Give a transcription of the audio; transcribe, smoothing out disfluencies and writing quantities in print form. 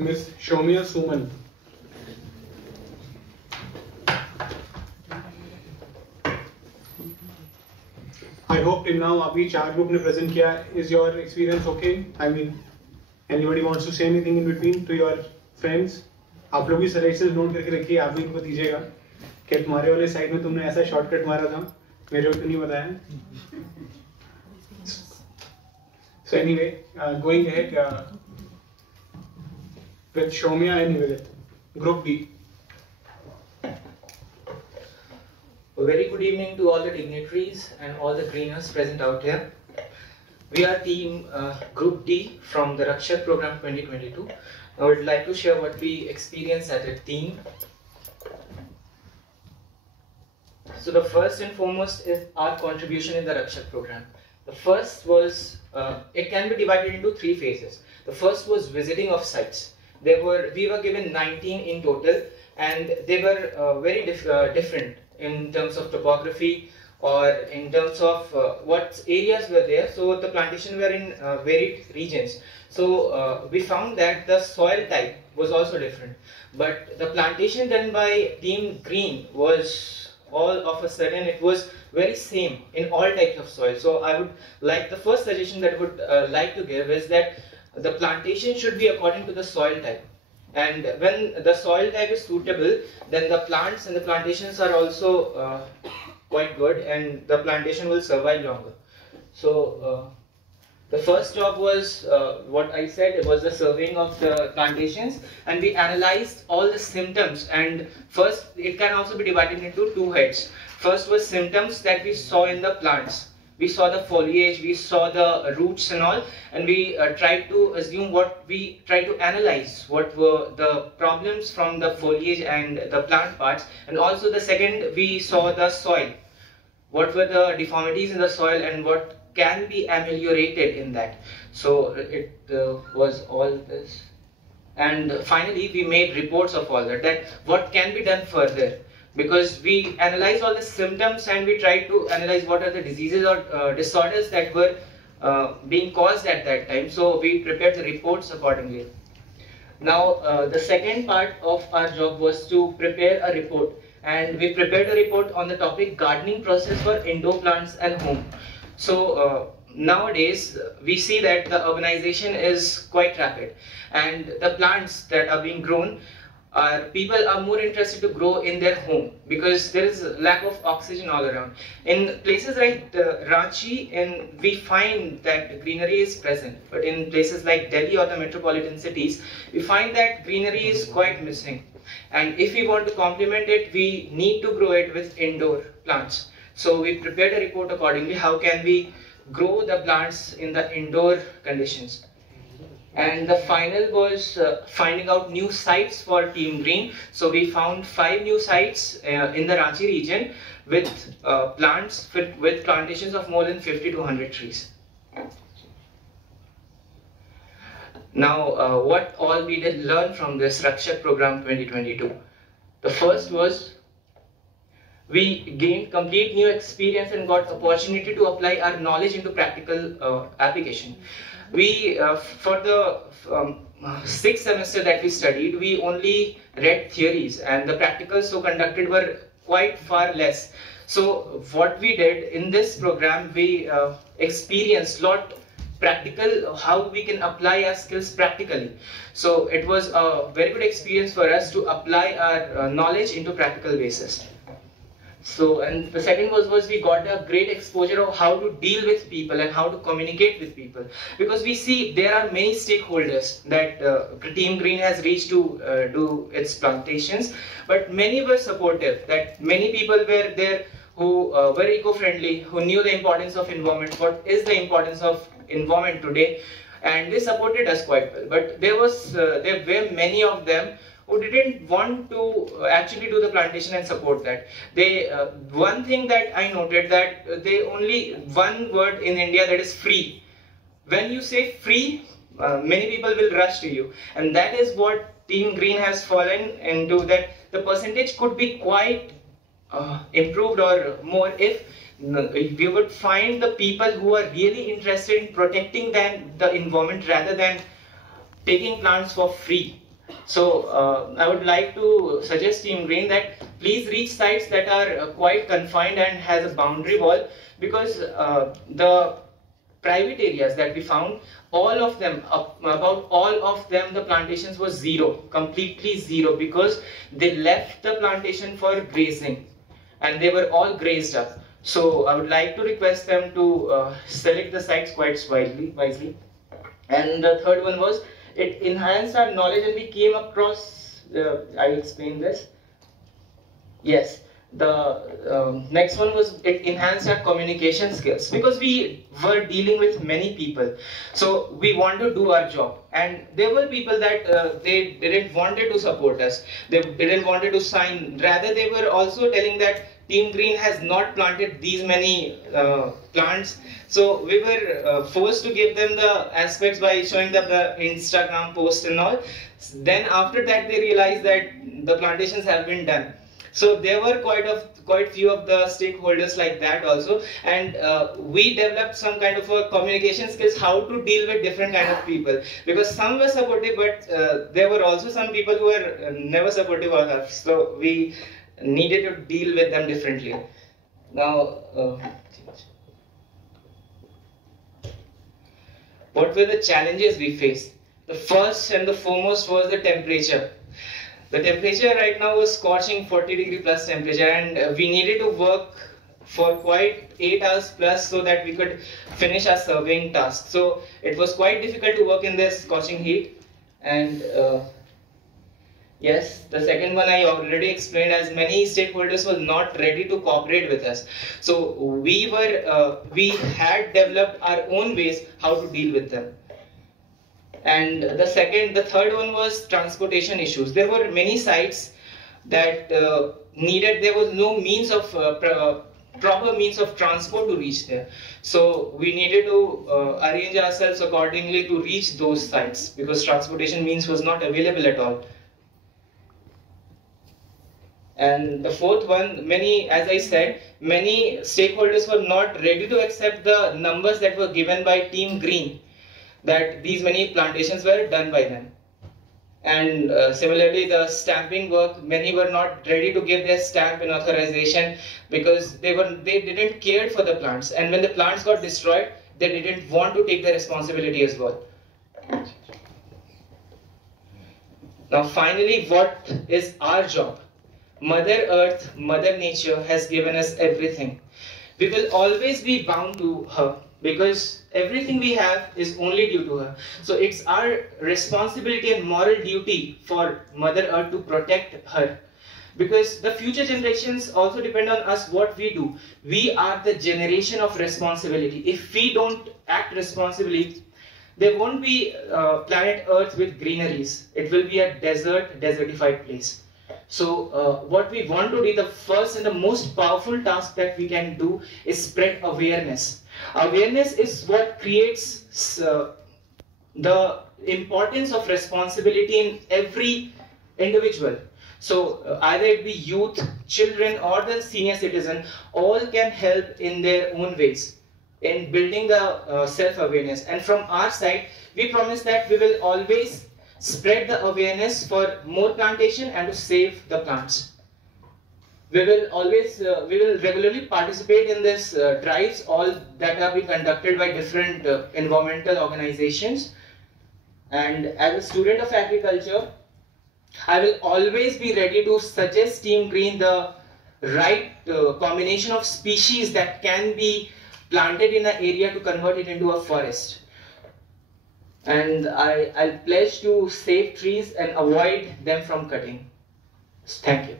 Miss Shomya Suman. I hope till now अभी चार group ने present किया. Is your experience okay? I mean, anybody wants to say anything in between to your friends? आप लोग भी suggestions note करके रखिए, आप भी इनको दीजिएगा कि तुम्हारे वाले साइड में तुमने ऐसा shortcut मारा था, मेरे को तो नहीं बताया. So anyway, going ahead with Shomya and Nivedit, Group D. A very good evening to all the dignitaries and all the greeners present out here. We are team Group D from the Rakshak program 2022. I would like to share what we experienced as a team. So the first and foremost is our contribution in the Rakshak program. The first was, it can be divided into three phases. The first was visiting of sites. We were given 19 in total, and they were very different in terms of topography or in terms of what areas were there. So the plantation were in varied regions. So we found that the soil type was also different. But the plantation done by Team Green was all of a sudden it was very same in all types of soil. So I would like, the first suggestion that I would like to give is that the plantation should be according to the soil type. And when the soil type is suitable, then the plants and the plantations are also quite good, and the plantation will survive longer. So the first job was what I said, it was the surveying of the plantations, and we analyzed all the symptoms. And first, it can also be divided into two heads. First was symptoms that we saw in the plants. We saw the foliage, we saw the roots and all, and we tried to assume we tried to analyze what were the problems from the foliage and the plant parts. And also the second, we saw the soil. What were the deformities in the soil and what can be ameliorated in that. So it was all this. And finally, we made reports of all that what can be done further. Because we analyzed all the symptoms and we tried to analyze what are the diseases or disorders that were being caused at that time. So we prepared the reports accordingly. Now the second part of our job was to prepare a report, and we prepared a report on the topic gardening process for indoor plants and home. So nowadays we see that the urbanization is quite rapid, and the plants that are being grown, people are more interested to grow in their home because there is a lack of oxygen all around. In places like Ranchi, and we find that greenery is present, but in places like Delhi or the metropolitan cities, we find that greenery is quite missing. And if we want to complement it, we need to grow it with indoor plants. So we prepared a report accordingly, how can we grow the plants in the indoor conditions. And the final was finding out new sites for Team Green. So we found 5 new sites in the Ranchi region with plants, with plantations of more than 50 to 100 trees. Now, what all we did learn from this Rakshak program 2022. The first was we gained complete new experience and got opportunity to apply our knowledge into practical application. We, for the 6th semester that we studied, we only read theories, and the practicals so conducted were quite far less. So what we did in this program, we experienced lot practical, how we can apply our skills practically. So it was a very good experience for us to apply our knowledge into practical basis. So, and the second was we got a great exposure of how to deal with people and how to communicate with people, because we see there are many stakeholders that Team Green has reached to do its plantations, but many were supportive, that many people were there who were eco-friendly, who knew the importance of environment, what is the importance of environment today, and they supported us quite well. But there were many of them who didn't want to actually do the plantation and support that. They one thing that I noted, that they only one word in India, that is free. When you say free, many people will rush to you, and that is what Team Green has fallen into, that the percentage could be quite improved or more if we would find the people who are really interested in protecting the environment rather than taking plants for free. So I would like to suggest Team Green that please reach sites that are quite confined and has a boundary wall, because the private areas that we found, all of them, about all of them, the plantations was zero, completely zero, because they left the plantation for grazing and they were all grazed up. So I would like to request them to select the sites quite wisely. And the third one was, it enhanced our knowledge, and we came across, I explained this. Yes, the next one was, it enhanced our communication skills, because we were dealing with many people. So we want to do our job, and there were people that they didn't wanted to support us. They didn't wanted to sign. Rather, they were also telling that Team Green has not planted these many plants. So we were forced to give them the aspects by showing them the Instagram post and all. Then after that, they realized that the plantations have been done. So there were quite few of the stakeholders like that also, and we developed some kind of a communication skills, how to deal with different kind of people, because some were supportive, but there were also some people who were never supportive of us. So we needed to deal with them differently. Now, what were the challenges we faced? The first and the foremost was the temperature. The temperature right now was scorching 40° plus temperature, and we needed to work for quite 8 hours plus so that we could finish our surveying task. So it was quite difficult to work in this scorching heat. And yes, the second one I already explained, as many stakeholders were not ready to cooperate with us. So we had developed our own ways how to deal with them. And the third one was transportation issues. There were many sites that there was no means of proper means of transport to reach there. So we needed to arrange ourselves accordingly to reach those sites, because transportation means was not available at all. And the fourth one, as I said, many stakeholders were not ready to accept the numbers that were given by Team Green, that these many plantations were done by them. And similarly, the stamping work, many were not ready to give their stamp and authorization, because they didn't care for the plants, and when the plants got destroyed, they didn't want to take the responsibility as well. Now finally, what is our job? Mother Earth, Mother Nature has given us everything. We will always be bound to her, because everything we have is only due to her. So it's our responsibility and moral duty for Mother Earth to protect her, because the future generations also depend on us, what we do. We are the generation of responsibility. If we don't act responsibly, there won't be planet Earth with greeneries. It will be a desertified place. So what we want to do, the first and the most powerful task that we can do is spread awareness. Awareness is what creates the importance of responsibility in every individual. So either it be youth, children, or the senior citizen, all can help in their own ways in building the self-awareness. And from our side, we promise that we will always spread the awareness for more plantation and to save the plants. We will regularly participate in this drives, all that are being conducted by different environmental organizations. And as a student of agriculture, I will always be ready to suggest Team Green the right combination of species that can be planted in an area to convert it into a forest. And I'll pledge to save trees and avoid them from cutting. Thank you.